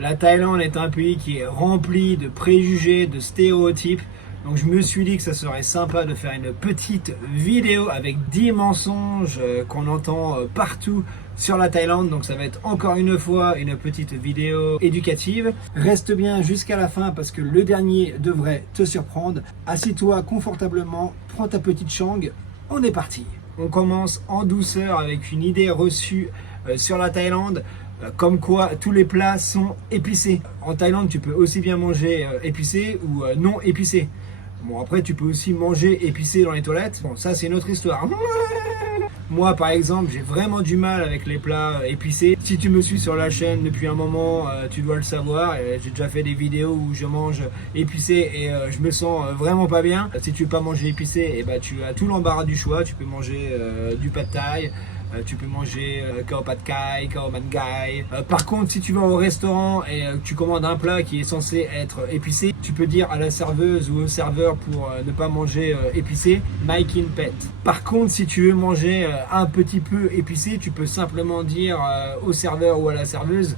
La Thaïlande est un pays qui est rempli de préjugés, de stéréotypes. Donc je me suis dit que ça serait sympa de faire une petite vidéo avec 10 mensonges qu'on entend partout sur la Thaïlande. Donc ça va être encore une fois une petite vidéo éducative. Reste bien jusqu'à la fin parce que le dernier devrait te surprendre. Assis-toi confortablement, prends ta petite chang, on est parti. On commence en douceur avec une idée reçue sur la Thaïlande. Comme quoi tous les plats sont épicés. En Thaïlande, tu peux aussi bien manger épicé ou non épicé. Bon, après, tu peux aussi manger épicé dans les toilettes. Bon, ça, c'est une autre histoire. Moi, par exemple, j'ai vraiment du mal avec les plats épicés. Si tu me suis sur la chaîne depuis un moment, tu dois le savoir. J'ai déjà fait des vidéos où je mange épicé et je me sens vraiment pas bien. Si tu veux pas manger épicé, et ben, tu as tout l'embarras du choix. Tu peux manger du pad thai. Tu peux manger kao pad thai, kao man gai. Par contre, si tu vas au restaurant et tu commandes un plat qui est censé être épicé, tu peux dire à la serveuse ou au serveur pour ne pas manger épicé, Mike in pet. Par contre, si tu veux manger un petit peu épicé, tu peux simplement dire au serveur ou à la serveuse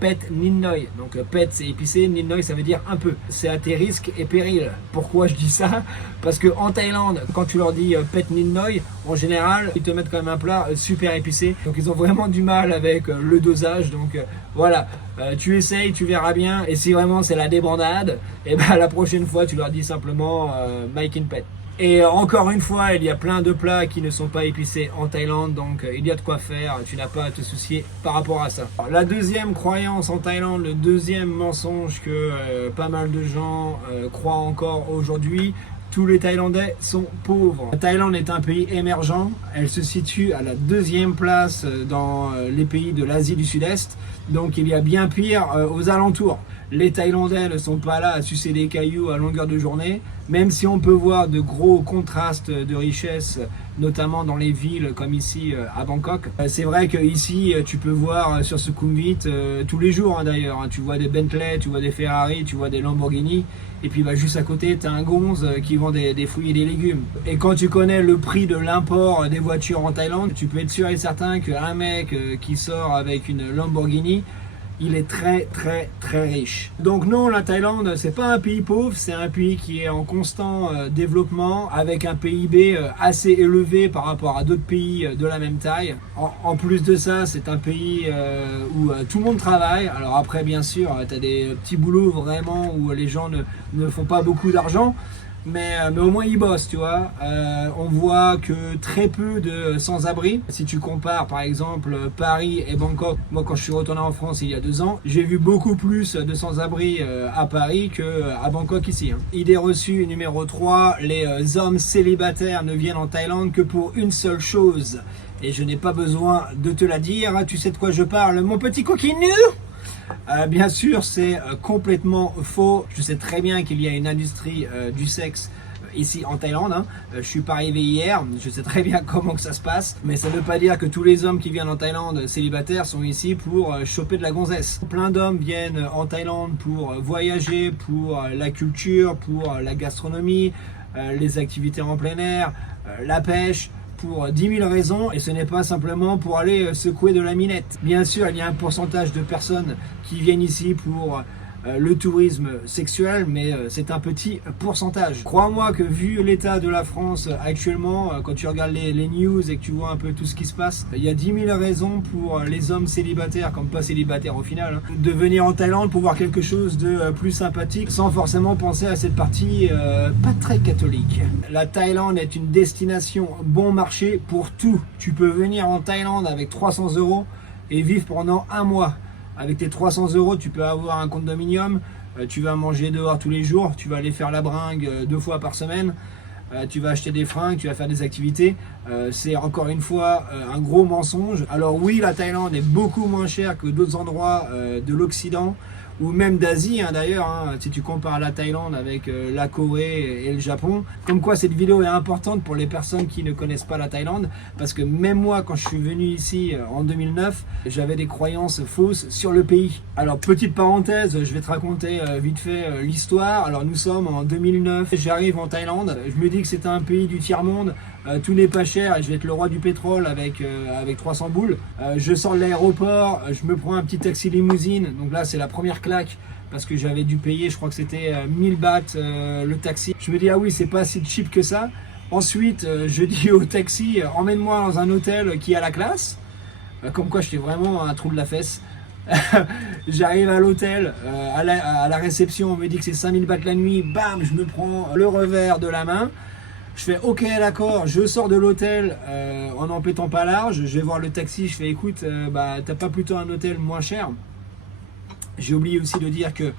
pet ninnoy. Donc pet c'est épicé, ninnoy ça veut dire un peu. C'est à tes risques et périls. Pourquoi je dis ça? Parce que en Thaïlande, quand tu leur dis pet ninnoy, en général ils te mettent quand même un plat super épicé. Donc ils ont vraiment du mal avec le dosage. Donc voilà, tu essayes, tu verras bien. Et si vraiment c'est la débandade, et ben la prochaine fois tu leur dis simplement Mike in pet. Et encore une fois, il y a plein de plats qui ne sont pas épicés en Thaïlande, donc il y a de quoi faire, tu n'as pas à te soucier par rapport à ça. Alors, la deuxième croyance en Thaïlande, le deuxième mensonge que pas mal de gens croient encore aujourd'hui, tous les Thaïlandais sont pauvres. La Thaïlande est un pays émergent, elle se situe à la deuxième place dans les pays de l'Asie du Sud-Est, donc il y a bien pire aux alentours. Les Thaïlandais ne sont pas là à sucer des cailloux à longueur de journée, même si on peut voir de gros contrastes de richesse, notamment dans les villes comme ici à Bangkok. C'est vrai qu'ici, tu peux voir sur Sukhumvit tous les jours d'ailleurs. Tu vois des Bentley, tu vois des Ferrari, tu vois des Lamborghini. Et puis juste à côté, tu as un gonze qui vend des fruits et des légumes. Et quand tu connais le prix de l'import des voitures en Thaïlande, tu peux être sûr et certain qu'un mec qui sort avec une Lamborghini, il est très très très riche. Donc non, la Thaïlande, c'est pas un pays pauvre, c'est un pays qui est en constant développement, avec un PIB assez élevé par rapport à d'autres pays de la même taille. En plus de ça, c'est un pays où tout le monde travaille. Alors après, bien sûr, tu as des petits boulots vraiment où les gens ne font pas beaucoup d'argent. Mais au moins ils bossent, tu vois. On voit que très peu de sans-abri. Si tu compares par exemple Paris et Bangkok, moi quand je suis retourné en France il y a 2 ans, j'ai vu beaucoup plus de sans-abri à Paris qu'à Bangkok ici. Idée reçue numéro 3, les hommes célibataires ne viennent en Thaïlande que pour une seule chose. Et je n'ai pas besoin de te la dire, tu sais de quoi je parle, mon petit coquinou. Bien sûr, c'est complètement faux. Je sais très bien qu'il y a une industrie du sexe ici en Thaïlande. Je suis pas arrivé hier, je sais très bien comment que ça se passe. Mais ça ne veut pas dire que tous les hommes qui viennent en Thaïlande célibataires sont ici pour choper de la gonzesse. Plein d'hommes viennent en Thaïlande pour voyager, pour la culture, pour la gastronomie, les activités en plein air, la pêche, pour 10 000 raisons, et ce n'est pas simplement pour aller secouer de la minette. Bien sûr, il y a un pourcentage de personnes qui viennent ici pour le tourisme sexuel, mais c'est un petit pourcentage. Crois-moi que vu l'état de la France actuellement, quand tu regardes les news et que tu vois un peu tout ce qui se passe, il y a 10 000 raisons pour les hommes célibataires, comme pas célibataires au final, de venir en Thaïlande pour voir quelque chose de plus sympathique, sans forcément penser à cette partie pas très catholique. La Thaïlande est une destination bon marché pour tout. Tu peux venir en Thaïlande avec 300 € et vivre pendant un mois. Avec tes 300 €, tu peux avoir un condominium, tu vas manger dehors tous les jours, tu vas aller faire la bringue 2 fois par semaine, tu vas acheter des fringues, tu vas faire des activités. C'est encore une fois un gros mensonge. Alors oui, la Thaïlande est beaucoup moins chère que d'autres endroits de l'Occident, ou même d'Asie d'ailleurs, si tu compares la Thaïlande avec la Corée et le Japon. Comme quoi cette vidéo est importante pour les personnes qui ne connaissent pas la Thaïlande, parce que même moi quand je suis venu ici en 2009, j'avais des croyances fausses sur le pays. Alors petite parenthèse, je vais te raconter vite fait l'histoire. Alors nous sommes en 2009, j'arrive en Thaïlande, je me dis que c'est un pays du tiers-monde, tout n'est pas cher et je vais être le roi du pétrole avec 300 boules. Je sors de l'aéroport, je me prends un petit taxi limousine, donc là c'est la première claque parce que j'avais dû payer, je crois que c'était 1000 bahts le taxi. Je me dis ah oui, c'est pas si cheap que ça. Ensuite je dis au taxi, emmène-moi dans un hôtel qui a la classe, comme quoi j'étais vraiment un trou de la fesse. J'arrive à l'hôtel, à la réception, on me dit que c'est 5000 bahts la nuit, bam, je me prends le revers de la main. Je fais ok d'accord, je sors de l'hôtel en n'en pétant pas large, je vais voir le taxi, je fais écoute, t'as pas plutôt un hôtel moins cher? J'ai oublié aussi de dire que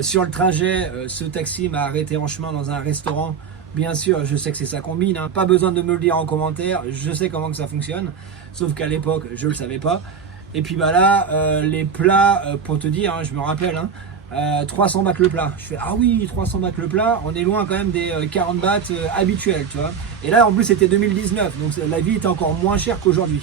sur le trajet, ce taxi m'a arrêté en chemin dans un restaurant. Bien sûr, je sais que c'est sa combine, hein. Pas besoin de me le dire en commentaire, je sais comment que ça fonctionne, sauf qu'à l'époque, je le savais pas. Et puis bah là, les plats, pour te dire, hein, je me rappelle, hein, 300 bahts le plat. Je fais ah oui, 300 bahts le plat, on est loin quand même des 40 bahts habituels, tu vois. Et là en plus c'était 2019, donc la vie était encore moins chère qu'aujourd'hui.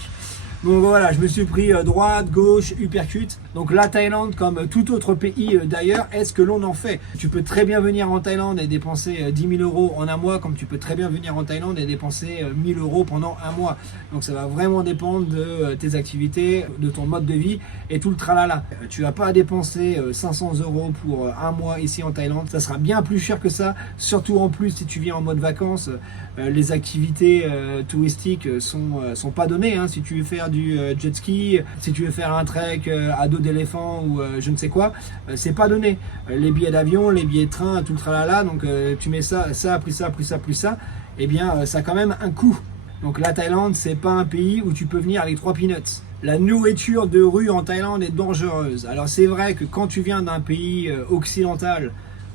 Donc voilà, je me suis pris droite, gauche, uppercut. Donc la Thaïlande, comme tout autre pays d'ailleurs, est-ce que l'on en fait? Tu peux très bien venir en Thaïlande et dépenser 10 000 euros en un mois, comme tu peux très bien venir en Thaïlande et dépenser 1000 euros pendant un mois. Donc ça va vraiment dépendre de tes activités, de ton mode de vie et tout le tralala. Tu vas pas dépenser 500 euros pour un mois ici en Thaïlande. Ça sera bien plus cher que ça, surtout en plus si tu viens en mode vacances. Les activités touristiques sont pas données, hein. Si tu veux faire du jet ski, si tu veux faire un trek à dos d'éléphant ou je ne sais quoi, c'est pas donné. Les billets d'avion, les billets de train, tout le tralala, donc tu mets ça, plus ça, plus ça, et bien ça a quand même un coût. Donc la Thaïlande, c'est pas un pays où tu peux venir avec 3 peanuts. La nourriture de rue en Thaïlande est dangereuse. Alors c'est vrai que quand tu viens d'un pays occidental,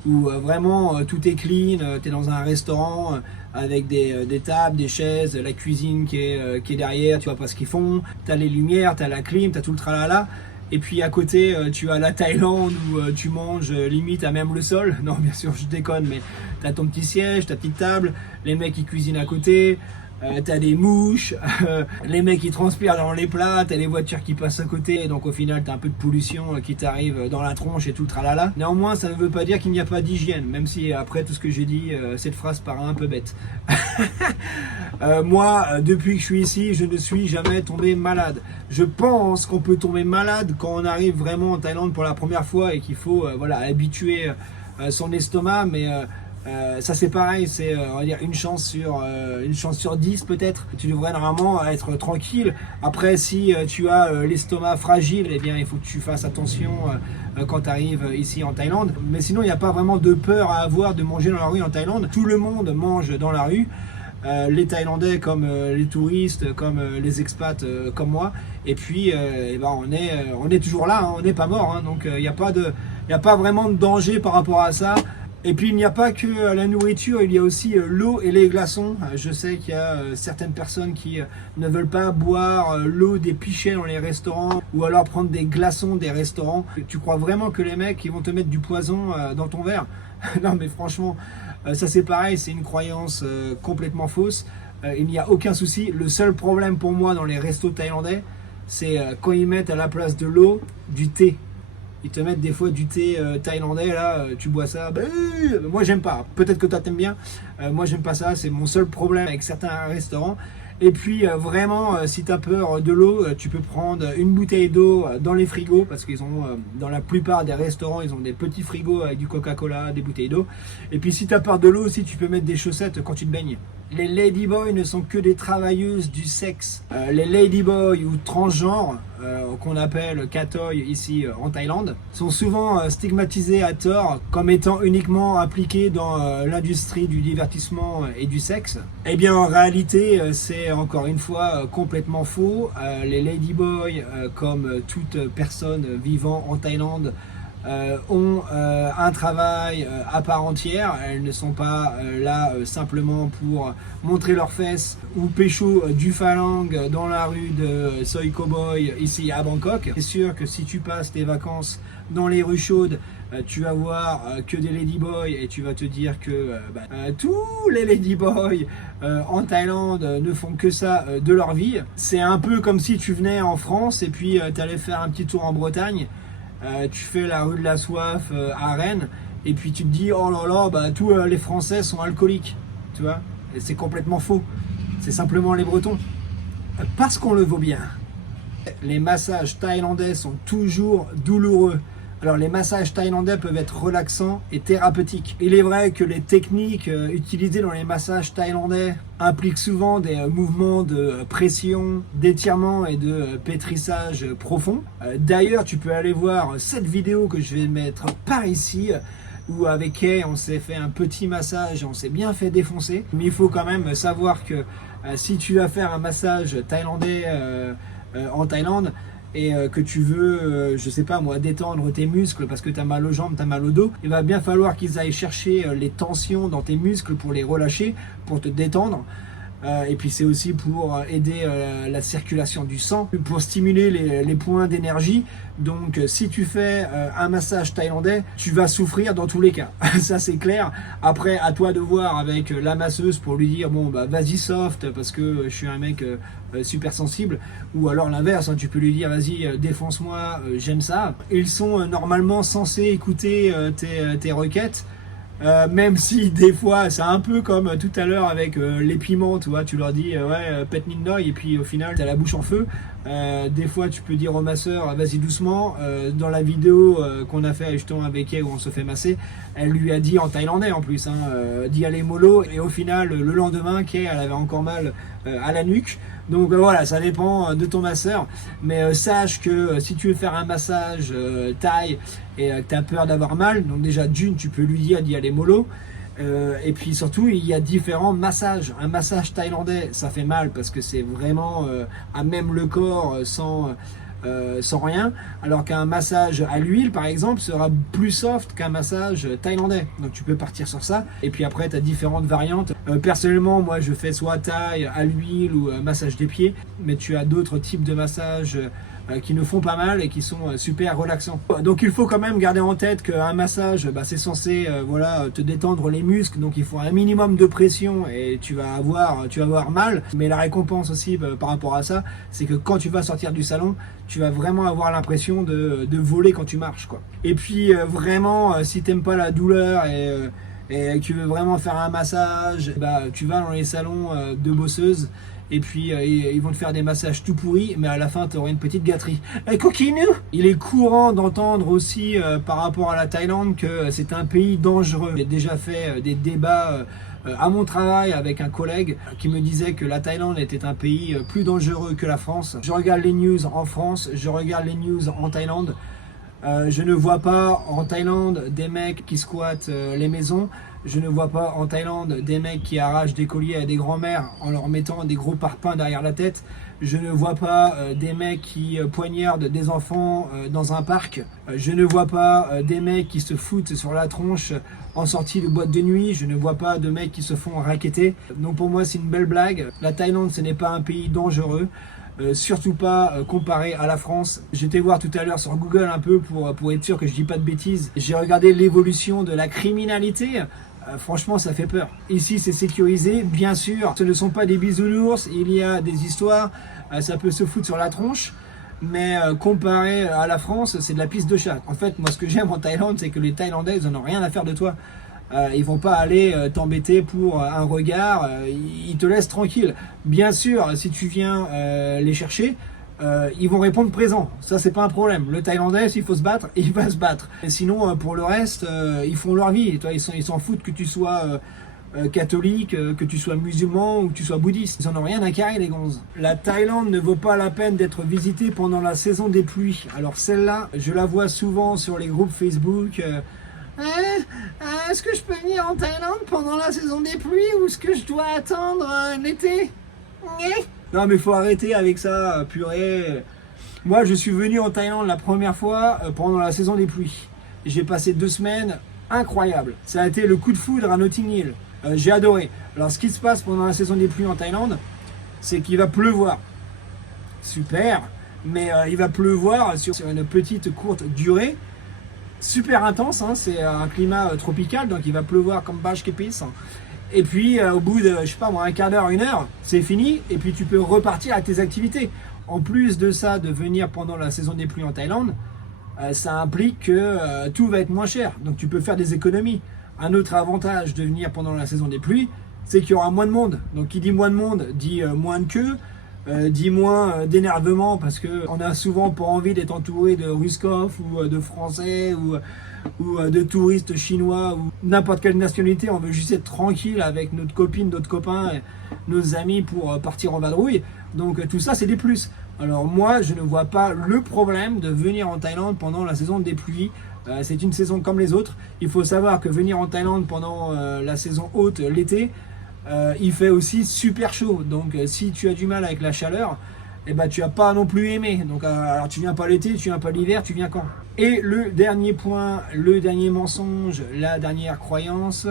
où vraiment tout est clean, tu es dans un restaurant avec des tables, des chaises, la cuisine qui est derrière, tu vois pas ce qu'ils font, tu as les lumières, tu as la clim, tu as tout le tralala. Et puis à côté, tu as la Thaïlande où tu manges limite à même le sol. Non, bien sûr, je déconne, mais tu as ton petit siège, ta petite table, les mecs qui cuisinent à côté. T'as des mouches, les mecs qui transpirent dans les plats, t'as les voitures qui passent à côté, donc au final t'as un peu de pollution qui t'arrive dans la tronche et tout le tralala. Néanmoins, ça ne veut pas dire qu'il n'y a pas d'hygiène, même si après tout ce que j'ai dit, cette phrase paraît un peu bête. Moi, depuis que je suis ici, je ne suis jamais tombé malade. Je pense qu'on peut tomber malade quand on arrive vraiment en Thaïlande pour la première fois et qu'il faut voilà, habituer son estomac, mais ça c'est pareil, c'est on va dire une chance sur 10 peut-être. Tu devrais normalement être tranquille. Après si tu as l'estomac fragile, eh bien il faut que tu fasses attention quand tu arrives ici en Thaïlande. Mais sinon il n'y a pas vraiment de peur à avoir de manger dans la rue en Thaïlande. Tout le monde mange dans la rue. Les Thaïlandais comme les touristes, comme les expats comme moi. Et puis eh ben, on est toujours là, hein, on n'est pas mort, hein, donc il n'y a pas vraiment de danger par rapport à ça. Et puis il n'y a pas que la nourriture, il y a aussi l'eau et les glaçons. Je sais qu'il y a certaines personnes qui ne veulent pas boire l'eau des pichets dans les restaurants ou alors prendre des glaçons des restaurants. Tu crois vraiment que les mecs ils vont te mettre du poison dans ton verre? Non mais franchement, ça c'est pareil, c'est une croyance complètement fausse. Il n'y a aucun souci. Le seul problème pour moi dans les restos thaïlandais, c'est quand ils mettent à la place de l'eau du thé. Ils te mettent des fois du thé thaïlandais, là, tu bois ça. Bah, moi, j'aime pas. Peut-être que toi, t'aimes bien. Moi, j'aime pas ça. C'est mon seul problème avec certains restaurants. Et puis, vraiment, si t'as peur de l'eau, tu peux prendre une bouteille d'eau dans les frigos. Parce qu'ils ont, dans la plupart des restaurants, ils ont des petits frigos avec du Coca-Cola, des bouteilles d'eau. Et puis, si t'as peur de l'eau aussi, tu peux mettre des chaussettes quand tu te baignes. Les ladyboys ne sont que des travailleuses du sexe. Les ladyboys ou transgenres, qu'on appelle Katoy ici en Thaïlande, sont souvent stigmatisés à tort comme étant uniquement impliqués dans l'industrie du divertissement et du sexe. Eh bien en réalité c'est encore une fois complètement faux. Les ladyboys, comme toute personne vivant en Thaïlande, ont un travail à part entière. Elles ne sont pas là simplement pour montrer leurs fesses ou pécho du phalangue dans la rue de Soi Cowboy ici à Bangkok. C'est sûr que si tu passes tes vacances dans les rues chaudes, tu vas voir que des ladyboys et tu vas te dire que tous les ladyboys en Thaïlande ne font que ça de leur vie. C'est un peu comme si tu venais en France et puis tu allais faire un petit tour en Bretagne. Tu fais la rue de la Soif à Rennes et puis tu te dis oh là là, tous les Français sont alcooliques, tu vois. Et c'est complètement faux. c'est simplement les Bretons. Parce qu'on le vaut bien. Les massages thaïlandais sont toujours douloureux. Alors les massages thaïlandais peuvent être relaxants et thérapeutiques. Il est vrai que les techniques utilisées dans les massages thaïlandais impliquent souvent des mouvements de pression, d'étirement et de pétrissage profond. D'ailleurs, tu peux aller voir cette vidéo que je vais mettre par ici, où avec Kay on s'est fait un petit massage et on s'est bien fait défoncer. Mais il faut quand même savoir que si tu vas faire un massage thaïlandais en Thaïlande, et que tu veux, je sais pas moi, détendre tes muscles parce que tu as mal aux jambes, tu as mal au dos, il va bien falloir qu'ils aillent chercher les tensions dans tes muscles pour les relâcher, pour te détendre. Et puis c'est aussi pour aider la circulation du sang, pour stimuler les points d'énergie. Donc si tu fais un massage thaïlandais, tu vas souffrir dans tous les cas. Ça c'est clair. Après, à toi de voir avec la masseuse pour lui dire bon bah vas-y soft parce que je suis un mec super sensible, ou alors l'inverse, hein, tu peux lui dire vas-y défonce-moi, j'aime ça. Ils sont normalement censés écouter tes requêtes. Même si des fois c'est un peu comme tout à l'heure avec les piments, tu vois, tu leur dis ouais pet Nindoy et puis au final t'as la bouche en feu. Des fois tu peux dire au masseur vas-y doucement. Dans la vidéo qu'on a fait justement avec elle où on se fait masser, elle lui a dit en thaïlandais en plus, hein, dit allez mollo, et au final le lendemain Kay elle avait encore mal à la nuque. Donc voilà, ça dépend de ton masseur, mais sache que si tu veux faire un massage thaï et que tu as peur d'avoir mal, donc déjà d'une, tu peux lui dire d'y aller mollo, et puis surtout il y a différents massages. Un massage thaïlandais ça fait mal parce que c'est vraiment à même le corps sans rien, alors qu'un massage à l'huile par exemple sera plus soft qu'un massage thaïlandais. Donc tu peux partir sur ça, et puis après tu as différentes variantes. Personnellement moi je fais soit thaï à l'huile ou massage des pieds, mais tu as d'autres types de massages qui nous font pas mal et qui sont super relaxants. Donc il faut quand même garder en tête qu'un massage c'est censé voilà, te détendre les muscles, donc il faut un minimum de pression et tu vas avoir mal, mais la récompense aussi par rapport à ça, c'est que quand tu vas sortir du salon, tu vas vraiment avoir l'impression de voler quand tu marches, quoi. Et puis vraiment si t'aimes pas la douleur et que tu veux vraiment faire un massage, tu vas dans les salons de bosseuses. Et puis ils vont te faire des massages tout pourris, mais à la fin tu auras une petite gâterie. Coquinou. Il est courant d'entendre aussi par rapport à la Thaïlande que c'est un pays dangereux. J'ai déjà fait des débats à mon travail avec un collègue qui me disait que la Thaïlande était un pays plus dangereux que la France. Je regarde les news en France, je regarde les news en Thaïlande. Je ne vois pas en Thaïlande des mecs qui squattent les maisons. Je ne vois pas en Thaïlande des mecs qui arrachent des colliers à des grands-mères en leur mettant des gros parpaings derrière la tête. Je ne vois pas des mecs qui poignardent des enfants dans un parc. Je ne vois pas des mecs qui se foutent sur la tronche en sortie de boîte de nuit. Je ne vois pas de mecs qui se font racketter. Donc pour moi c'est une belle blague. La Thaïlande ce n'est pas un pays dangereux. Surtout pas comparé à la France. J'étais voir tout à l'heure sur Google un peu pour être sûr que je dis pas de bêtises. J'ai regardé l'évolution de la criminalité. Franchement ça fait peur. Ici c'est sécurisé, bien sûr, ce ne sont pas des bisounours, il y a des histoires, ça peut se foutre sur la tronche, mais comparé à la France c'est de la piste de chat. En fait moi ce que j'aime en Thaïlande c'est que les Thaïlandais ils en ont rien à faire de toi. Ils vont pas aller t'embêter pour un regard, ils te laissent tranquille. Bien sûr si tu viens les chercher, ils vont répondre présent, ça c'est pas un problème. Le Thaïlandais s'il faut se battre, il va se battre. Et sinon pour le reste ils font leur vie. Et toi, ils s'en foutent que tu sois catholique, que tu sois musulman ou que tu sois bouddhiste. Ils en ont rien à carrer les gonzes. La Thaïlande ne vaut pas la peine d'être visitée pendant la saison des pluies. Alors celle-là je la vois souvent sur les groupes Facebook. Est-ce que je peux venir en Thaïlande pendant la saison des pluies ou est-ce que je dois attendre l'été? Non mais faut arrêter avec ça, purée. Moi je suis venu en Thaïlande la première fois pendant la saison des pluies. J'ai passé 2 semaines incroyables. Ça a été le coup de foudre à Notting Hill. J'ai adoré. Alors ce qui se passe pendant la saison des pluies en Thaïlande, c'est qu'il va pleuvoir. Super, mais il va pleuvoir sur une petite courte durée. Super intense, hein, c'est un climat tropical, donc il va pleuvoir comme bâche qu'épice. Et puis au bout de, je sais pas moi, un quart d'heure, 1 heure, c'est fini, et puis tu peux repartir à tes activités. En plus de ça, de venir pendant la saison des pluies en Thaïlande, ça implique que tout va être moins cher, donc tu peux faire des économies. Un autre avantage de venir pendant la saison des pluies, c'est qu'il y aura moins de monde. Donc qui dit moins de monde dit moins de queue, dit moins d'énervement parce qu'on a souvent pas envie d'être entouré de Ruskov ou de Français ou de touristes chinois ou n'importe quelle nationalité. On veut juste être tranquille avec notre copine, notre copain, nos amis pour partir en vadrouille. Donc tout ça c'est des plus. Alors moi je ne vois pas le problème de venir en Thaïlande pendant la saison des pluies. C'est une saison comme les autres. Il faut savoir que venir en Thaïlande pendant la saison haute, l'été, il fait aussi super chaud. Donc si tu as du mal avec la chaleur, eh ben, tu n'as pas non plus aimé. Donc alors tu viens pas l'été, tu viens pas l'hiver, tu viens quand? Et le dernier point, le dernier mensonge, la dernière croyance,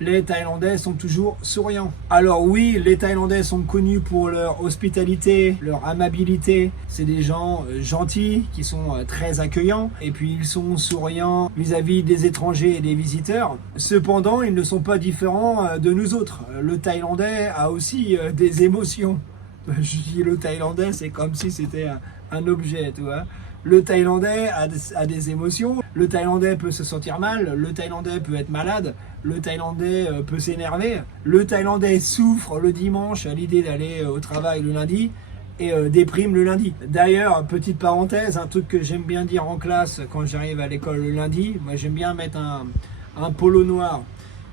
les Thaïlandais sont toujours souriants. Alors oui, les Thaïlandais sont connus pour leur hospitalité, leur amabilité. C'est des gens gentils, qui sont très accueillants. Et puis ils sont souriants vis-à-vis des étrangers et des visiteurs. Cependant, ils ne sont pas différents de nous autres. Le Thaïlandais a aussi des émotions. Je dis le Thaïlandais, c'est comme si c'était un objet, tu vois. Le Thaïlandais a des émotions, le Thaïlandais peut se sentir mal, le Thaïlandais peut être malade, le Thaïlandais peut s'énerver, le Thaïlandais souffre le dimanche à l'idée d'aller au travail le lundi et déprime le lundi. D'ailleurs, petite parenthèse, un truc que j'aime bien dire en classe quand j'arrive à l'école le lundi, moi j'aime bien mettre un polo noir.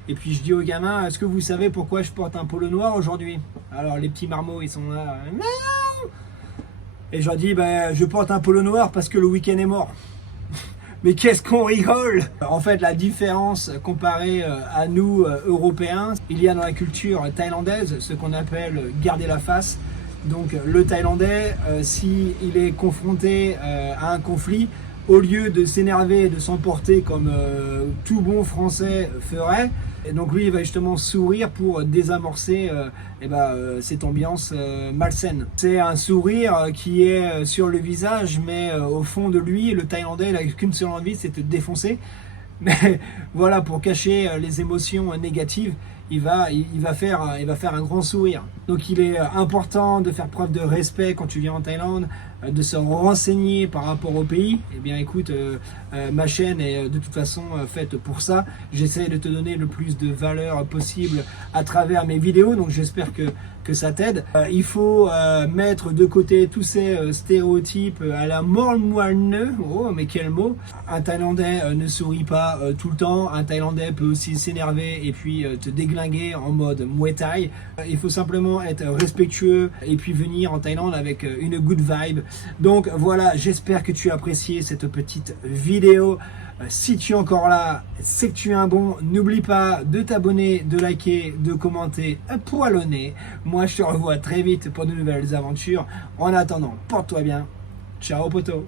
Et puis je dis aux gamins, est-ce que vous savez pourquoi je porte un polo noir aujourd'hui? Alors les petits marmots ils sont là, non. Et je leur dis, je porte un polo noir parce que le week-end est mort. Mais qu'est-ce qu'on rigole! En fait, la différence comparée à nous, Européens, il y a dans la culture thaïlandaise ce qu'on appelle garder la face. Donc le Thaïlandais, s'il est confronté à un conflit, au lieu de s'énerver et de s'emporter comme tout bon Français ferait, et donc lui il va justement sourire pour désamorcer cette ambiance malsaine. C'est un sourire qui est sur le visage, mais au fond de lui, le Thaïlandais il n'a qu'une seule envie, c'est de te défoncer. Mais voilà, pour cacher les émotions négatives, il va faire un grand sourire. Donc il est important de faire preuve de respect quand tu viens en Thaïlande, de se renseigner par rapport au pays. Eh bien écoute, ma chaîne est de toute façon faite pour ça. J'essaie de te donner le plus de valeur possible à travers mes vidéos, donc j'espère que ça t'aide. Il faut mettre de côté tous ces stéréotypes à la mormoine. Oh mais quel mot! Un Thaïlandais ne sourit pas tout le temps. Un Thaïlandais peut aussi s'énerver et puis te déglinguer en mode Muay Thai. Il faut simplement être respectueux et puis venir en Thaïlande avec une good vibe. Donc voilà, j'espère que tu as apprécié cette petite vidéo. Si tu es encore là, c'est que tu es un bon. N'oublie pas de t'abonner, de liker, de commenter, poilonner. Moi, je te revois très vite pour de nouvelles aventures. En attendant, porte-toi bien. Ciao, poto.